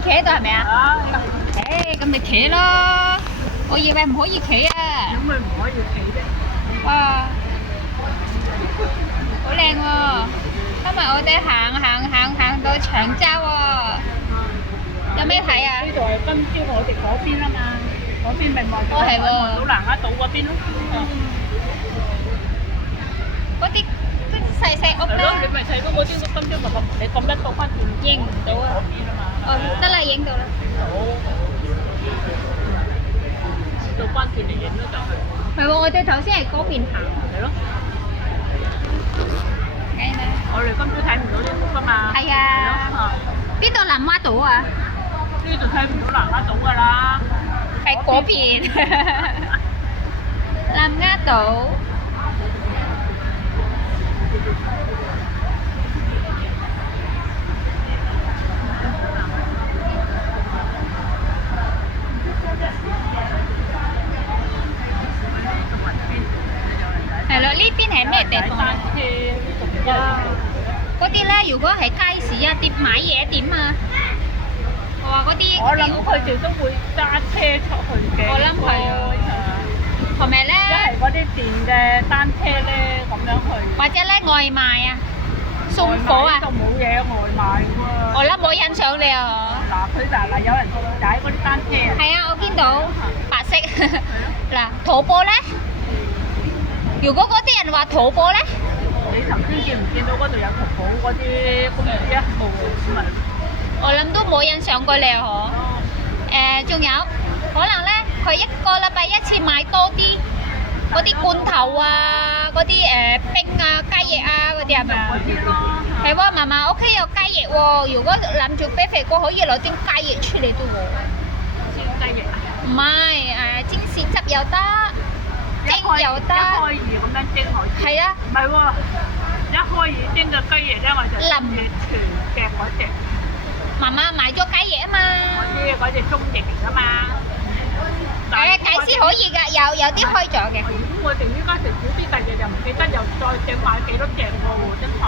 企喺度係咪啊？咁咪企咯，我以為唔可以企啊。點會唔可以企啫？哇，好靚喎！今日我哋行到長洲喎，有咩睇啊？呢度係今朝我哋嗰邊啊嘛，嗰邊咪望到係喎，望到南丫島嗰邊咯。嗰啲細細屋係咯，你咧，咪睇到嗰啲今朝咪咁，你咁一倒翻轉影唔到啊！嗰邊啊嘛。哦，得啦，影到啦。倒翻轉嚟影咯就係。係喎，我哋頭先係嗰邊行。係咯。梗係啦。我哋今朝睇唔到呢度㗎嘛。係啊。邊度南丫島啊？呢度睇唔到南丫島㗎啦。喺嗰邊。南丫島。係咯，呢邊係咩地方啊？嗰啲咧，如果係街市啊，點買嘢點啊？我話嗰啲，我諗佢哋都會揸車出去嘅。我諗係啊。同埋咧，一係嗰啲電嘅單車咧，咁樣去。或者咧外賣啊，送貨啊。呢度冇嘢外賣喎。我諗冇欣賞你啊！嗱，佢嗱有人踩嗰啲單車啊。係啊，我見到白色。嗱，徒步咧？如果嗰啲人話徒步咧？你頭先見唔見到嗰度有淘寶嗰啲公司啊？冇咁啊！我諗都冇欣賞過你嗬。仲有可能咧，佢一個禮拜一次買多啲嗰啲罐頭啊，嗰啲冰啊、雞翼啊嗰啲係咪啊？嗰啲咯。係喎，嫲嫲屋企有雞翼喎。如果諗住俾肥哥可以攞啲雞翼出嚟都喎。煎雞翼啊？唔係煎豉汁又得。蒸又得，一開二咁樣蒸可以。係啊，唔係喎？一開二蒸嘅雞翼咧，我就諗住全隻嗰隻。媽媽買咗雞翼啊嘛。我知嗰隻中翼嚟㗎嘛。解釋可以㗎，有啲開咗嘅。咁我哋依家食少啲，第日又唔記得又再整買幾多隻喎，真係。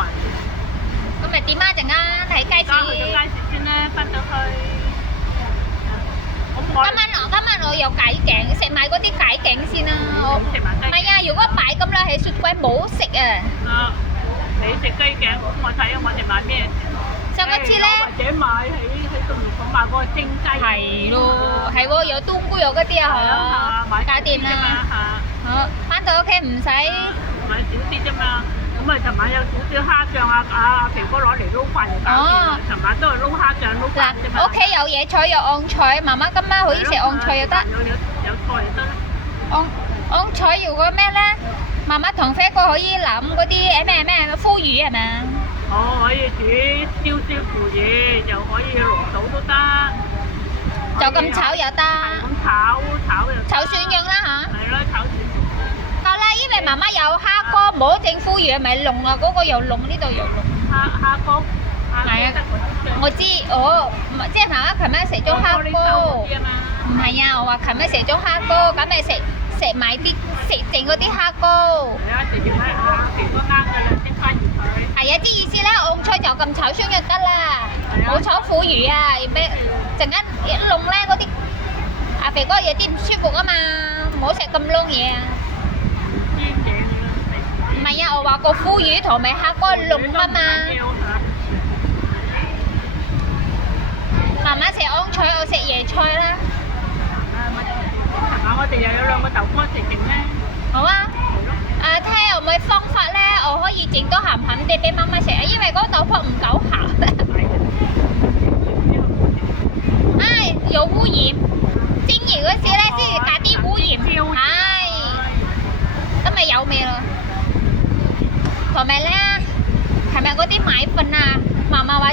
咁咪點啊？陣間睇街市。去到街市先啦，翻到去。今晚我有解頸，食埋嗰啲解頸先啦。唔係啊，如果擺咁啦喺雪櫃冇食啊。你食雞頸，我睇下我哋買咩？上一次咧，或者買喺度講買嗰個蒸雞。係咯，係喎，有冬菇有嗰啲啊，嗬，搞掂啦。好，翻到屋企唔使買少啲啫嘛。咁啊，尋晚有少少蝦醬啊，阿肥哥攞嚟撈飯就搞掂啦。尋晚都係撈蝦醬撈飯啫嘛。屋企有野菜有昂菜，媽媽今晚可以食昂菜又得。有菜就得啦。昂菜如果咩咧？媽媽同飛哥可以諗嗰啲咩腐乳係咪？可以煮燒腐乳，又可以落到都得。就咁炒又得。咁炒又得。炒蒜蓉啦嚇。係咯，炒蒜。夠啦，因為媽媽有蝦膏，冇整腐乳咪濃啊，嗰個又濃，呢度又濃。蝦膏。係啊，我知，即係媽媽琴日食咗蝦膏。唔係啊，我話琴日食咗蝦膏，咁咪食埋啲剩嗰啲蝦膏。係啊，食埋蝦皮都啱㗎啦，蒸翻熱佢。係啊，啲意思啦，昂菜就咁炒酸就得啦，冇炒腐乳啊，咩陣間一燶咧嗰啲阿肥哥有啲唔舒服啊嘛，唔好食咁燶嘢啊。唔係啊，我話個腐乳同埋蝦膏燶啊嘛。媽媽食昂菜，我食椰菜啦。尋晚我哋又有兩個豆乾食定咧。好啊。睇下有冇冇方法咧，我可以整到鹹鹹地俾媽媽食啊？因為嗰個豆腐唔夠鹹。唉，有污染，蒸完嗰時咧先至加啲污染，唉，咁咪有味咯。同埋咧，係咪嗰啲米粉啊？嫲嫲話，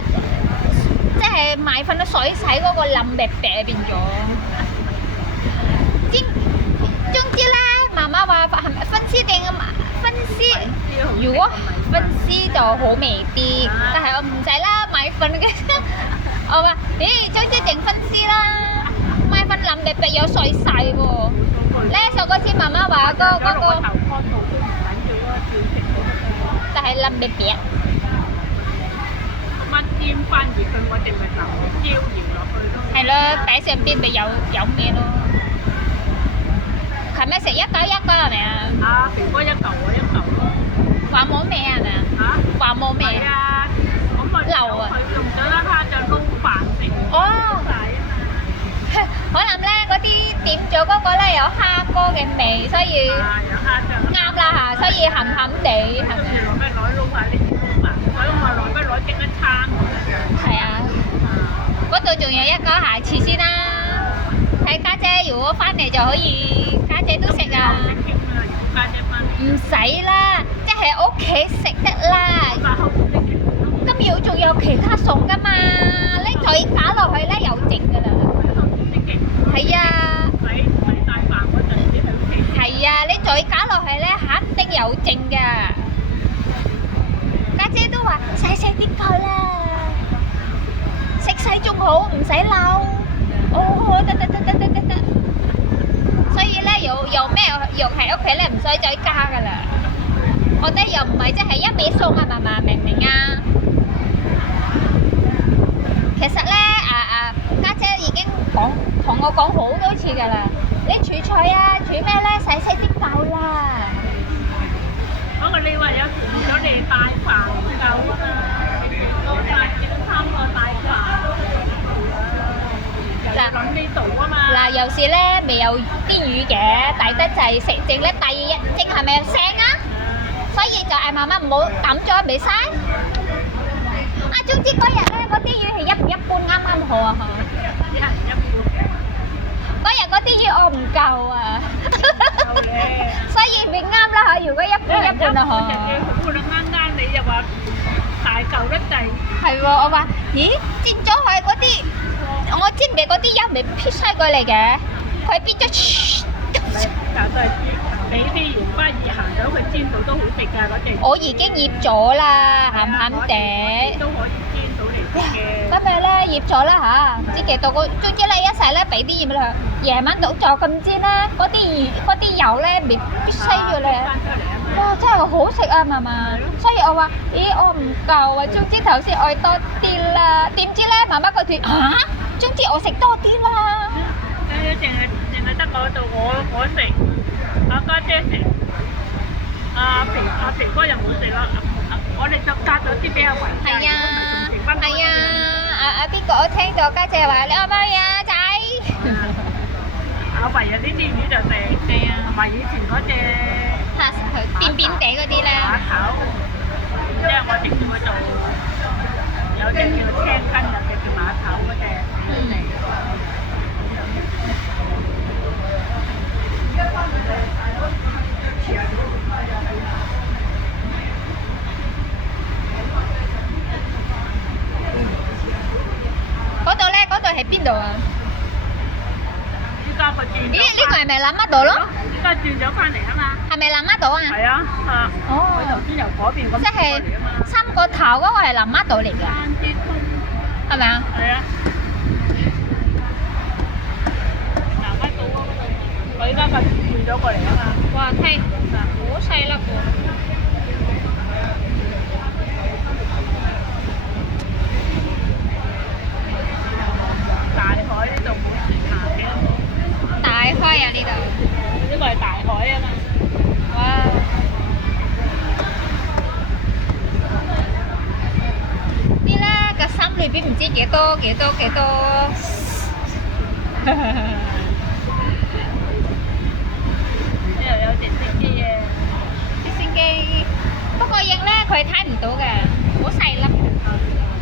即係米粉都水洗嗰個腍白白變咗。總之咧，媽媽話係咪分絲定分絲？如果分絲就好味啲，但係我唔使啦，米粉嘅。我話，咦，總之整分絲啦，米粉腍白白有水洗喎。咧，上嗰次媽媽話嗰個，但係腍白白。乜煎翻熱佢，我哋咪淋椒鹽落去咯。係咯，擺上邊咪有味咯。係咪食一嚿一嚿係咪啊？啊，蘋果一嚿我一嚿咯。話冇味係咪啊？嚇？話冇味係啊，咁咪流啊！佢用咗一蝦就撈飯食。哦，可能咧嗰啲點咗嗰個咧有蝦哥嘅味，所以啊，有蝦醬。啱啦嚇，所以鹹鹹地係咪？攞咩攞撈下呢啲撈飯，所以我話攞咩攞整一餐。係啊，嗰度仲有一個下次先啦。睇家姐如果翻嚟就可以，家姐都食啊。唔使啦，即係屋企食得啦。今日仲有其他餸噶嘛？你再打落去咧有剩噶啦。係啊。係啊，你再加落去咧，肯定有剩噶。家姐都話細細啲夠啦，食細仲好，唔使撈。哦，得。所以咧，有咩肉喺屋企咧，唔使再加噶啦。我哋又唔係即係一味餸啊，嫲嫲明唔明啊？其實咧，家姐已經同我講好多次噶啦。你煮菜啊，煮咩咧？細細啲夠啦。嗰個你話有時咗你帶飯唔夠啊嘛，我帶幾多3個帶飯。諗呢度啊嘛。嗱，有時咧未有啲魚嘅，大得滯食剩咧，第二日蒸係咪腥啊？所以就嗌媽媽唔好抌咗未嘥。啊，總之嗰日咧嗰啲魚係一般啱啱好啊嚇。一人一半嘅。嗰日嗰啲魚我唔夠啊，所以咪啱啦嚇。如果一半啊嚇。半啱你又話大嚿得滯。係喎，我話咦煎咗佢嗰啲，我煎嘅嗰啲油咪撇晒過嚟嘅，佢變咗。但係俾啲鹽巴熱行咗，佢煎到都好食㗎嗰隻。我已經醃咗啦，鹹鹹地。都可以煎到嚟食嘅。今日咧醃咗啦嚇，唔知幾多個，總之咧一齊咧俾啲鹽落去，夜晚倒就咁煎咧，嗰啲油咧咪必須要咧。哇！真係好食啊，嫲嫲。所以我話：咦，我唔夠啊，總之頭先愛多啲啦。點知咧，媽媽個團總之我食多啲啦。淨係得嗰度我食，阿家姐食，阿平哥又冇食啦。我哋就加咗啲俾阿維。係啊，係啊，阿邊個我聽到家姐話你愛唔愛啊仔？阿維啊，呢啲魚就食。係啊。同埋以前嗰隻。扁扁地嗰啲咧。馬頭，即係我整嗰度有隻叫青筋，有隻叫馬頭嗰隻。嗰度係邊度啊？依家佢轉咗。咦？呢個係咪南丫島咯？依家轉咗翻嚟啊嘛。係咪南丫島啊？係啊，佢頭先由嗰邊咁。即係三個頭嗰個係南丫島嚟㗎。山之通。係咪啊？係啊。南丫島嗰度，我依家佢轉咗過嚟啊嘛。哇！睇好細粒喎。大海呢度冇船行嘅。大開啊！呢度。呢個係大海啊嘛。哇！啲咧個心裏邊唔知幾多。呢度有直升機嘅。直升機。睇唔到嘅，好細粒。